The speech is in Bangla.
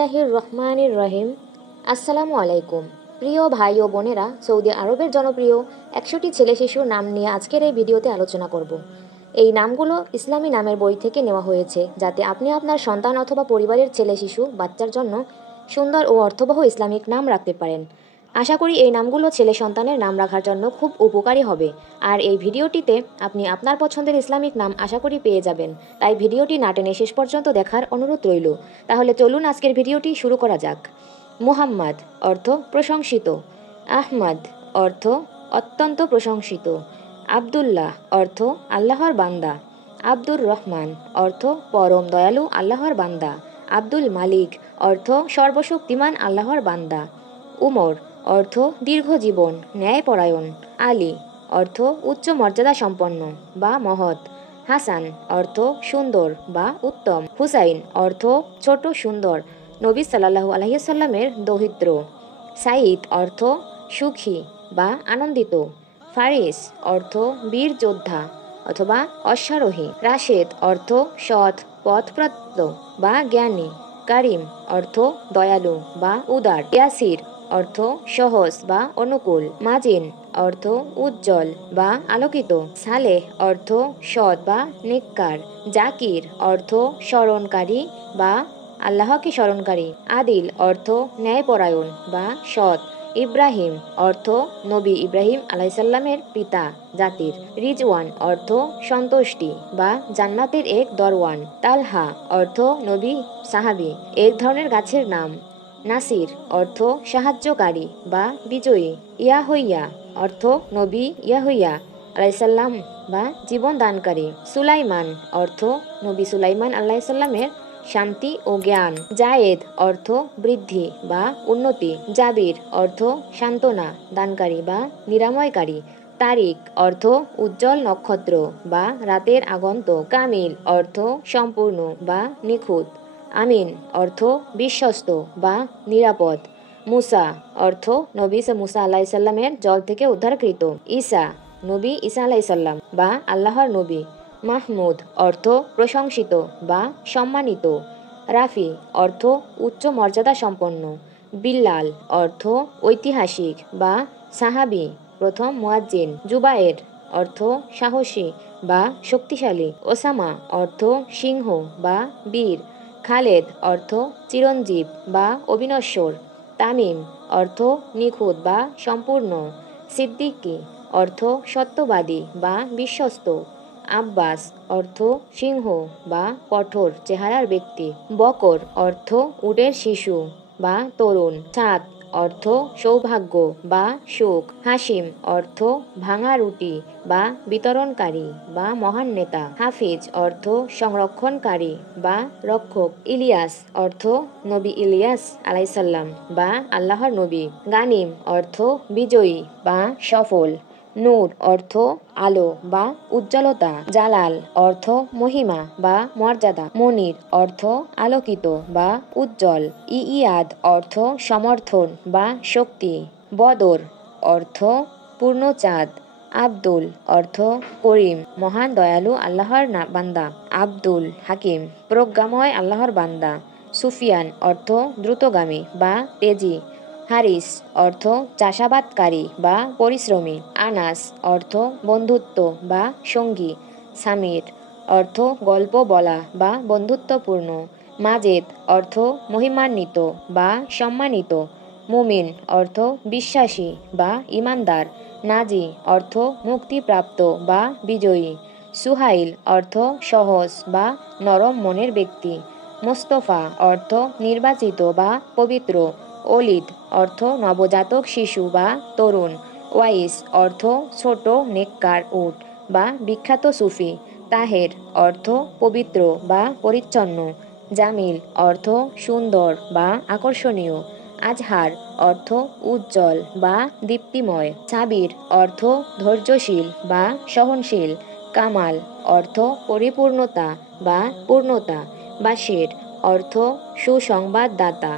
বিসমিল্লাহির রহমানির রহিম। আসসালামু আলাইকুম। প্রিয় ভাই ও বোনেরা, সৌদি আরবের জনপ্রিয় 100টি ছেলে শিশুর নাম নিয়ে আজকের এই ভিডিওতে আলোচনা করব। এই নামগুলো ইসলামী নামের বই থেকে নেওয়া হয়েছে, যাতে আপনি আপনার সন্তান অথবা পরিবারের ছেলে শিশু বাচ্চার জন্য সুন্দর ও অর্থবহ ইসলামিক নাম রাখতে পারেন। আশা করি এই নামগুলো ছেলে সন্তানের নাম রাখার জন্য খুব উপকারী হবে। আর এই ভিডিওটিতে আপনি আপনার পছন্দের ইসলামিক নাম আশা করি পেয়ে যাবেন, তাই ভিডিওটি না টেনে শেষ পর্যন্ত দেখার অনুরোধ রইল। তাহলে চলুন আজকের ভিডিওটি শুরু করা যাক। মুহাম্মদ অর্থ প্রশংসিত, আহমদ অর্থ অত্যন্ত প্রশংসিত, আবদুল্লাহ অর্থ আল্লাহর বান্দা, আব্দুর রহমান অর্থ পরম দয়ালু আল্লাহর বান্দা, আব্দুল মালিক অর্থ সর্বশক্তিমান আল্লাহর বান্দা, উমর অর্থ দীর্ঘ জীবন, ন্যায়পরায়ণ, আলী অর্থ উচ্চ মর্যাদা সম্পন্ন বা মহৎ, হাসান অর্থ সুন্দর বা উত্তম, হুসাইন অর্থ ছোট সুন্দর, নবী সাল্লাল্লাহু আলাইহি সাল্লামের দৌহিত্র, সাঈদ অর্থ সুখী বা আনন্দিত, ফারিস অর্থ বীর যোদ্ধা অথবা অশ্বারোহী, রাশেদ অর্থ সৎ পথপ্রাপ্ত বা জ্ঞানী, কারিম অর্থ দয়ালু বা উদার, ইয়াসির অর্থ সহজ বা অনুকূল, মাজিন অর্থ উজ্জ্বল বা আলোকিত, সালেহ অর্থ সৎ বা নেককার, জাকির অর্থ স্মরণকারী বা আল্লাহকে স্মরণকারী, আদিল অর্থ ন্যায়পরায়ণ বা সৎ, ইব্রাহিম অর্থ নবী ইব্রাহিম আলাইসাল্লামের পিতা জাতির, রিজওয়ান অর্থ সন্তুষ্টি বা জান্নাতের এক দরওয়ান, তালহা অর্থ নবী সাহাবি এক ধরনের গাছের নাম, নাসির অর্থ সাহায্যকারী বা বিজয়ী, ইয়াহইয়া অর্থ নবী ইয়াহইয়া আলাইসাল্লাম বা জীবন দানকারী, সুলাইমান অর্থ নবী সুলাইমান আলাইসাল্লামের শান্তি ও জ্ঞান, জায়েদ অর্থ বৃদ্ধি বা উন্নতি, জাবির অর্থ সান্ত্বনা দানকারী বা নিরাময়কারী, তারিক অর্থ উজ্জ্বল নক্ষত্র বা রাতের আগন্তক, কামিল অর্থ সম্পূর্ণ বা নিখুঁত, আমিন অর্থ বিশ্বস্ত বা নিরাপদ, মুসা অর্থ নবী মুসা আলাইসাল্লামের জল থেকে উদ্ধারকৃত, ঈসা নবী ঈসা আলাইসাল্লাম বা আল্লাহর নবী, মাহমুদ অর্থ প্রশংসিত বা সম্মানিত, রাফি অর্থ উচ্চ মর্যাদা সম্পন্ন, বিল্লাল অর্থ ঐতিহাসিক বা সাহাবি প্রথম মুয়াজ্জিন, জুবায়ের অর্থ সাহসী বা শক্তিশালী, ওসামা অর্থ সিংহ বা বীর, খালেদ অর্থ চিরঞ্জীব বা অবিনশ্বর, তামিম অর্থ নিখুঁত বা সম্পূর্ণ, সিদ্দিকী অর্থ সত্যবাদী বা বিশ্বস্ত, আব্বাস অর্থ সিংহ বা কঠোর চেহারার ব্যক্তি, বকর অর্থ উটের শিশু বা তরুণ, সাদ অর্থ সৌভাগ্য বা সুখ, হাসিম অর্থ ভাঙা রুটি বা বিতরণকারী বা মহান নেতা, হাফিজ অর্থ সংরক্ষণকারী বা রক্ষক, ইলিয়াস অর্থ নবী ইলিয়াস আলাইসাল্লাম বা আল্লাহর নবী, গানিম অর্থ বিজয়ী বা সফল, নূর অর্থ আলো বা উজ্জ্বলতা, জালাল অর্থ মহিমা বা মর্যাদা, মনির অর্থ আলোকিত বা উজ্জ্বল, ইয়াদ অর্থ সমর্থন বা শক্তি, বদর অর্থ পূর্ণচাঁদ, আব্দুল অর্থ করিম মহান দয়ালু আল্লাহর বান্দা, আব্দুল হাকিম প্রজ্ঞাময় আল্লাহর বান্দা, সুফিয়ান অর্থ দ্রুতগামী বা তেজি, হারিস অর্থ চাষাবাদকারী বা পরিশ্রমী, আনাস অর্থ বন্ধুত্ব বা সঙ্গী, সামির অর্থ গল্প বলা বা বন্ধুত্বপূর্ণ, মাজেদ অর্থ মহিমান্বিত বা সম্মানিত, মুমিন অর্থ বিশ্বাসী বা ইমানদার, নাজি অর্থ মুক্তিপ্রাপ্ত বা বিজয়ী, সুহাইল অর্থ সহজ বা নরম মনের ব্যক্তি, মোস্তফা অর্থ নির্বাচিত বা পবিত্র, অলিদ অর্থ নবজাতক শিশু বা তরুণ, ওয়াইস অর্থ ছোট নেককার উট বা বিখ্যাত সুফি, তাহের অর্থ পবিত্র বা পরিচ্ছন্ন, জামিল অর্থ সুন্দর বা আকর্ষণীয়, আজহার অর্থ উজ্জ্বল বা দীপ্তিময়, সাবির অর্থ ধৈর্যশীল বা সহনশীল, কামাল অর্থ পরিপূর্ণতা বা পূর্ণতা, বাশির অর্থ সুসংবাদদাতা।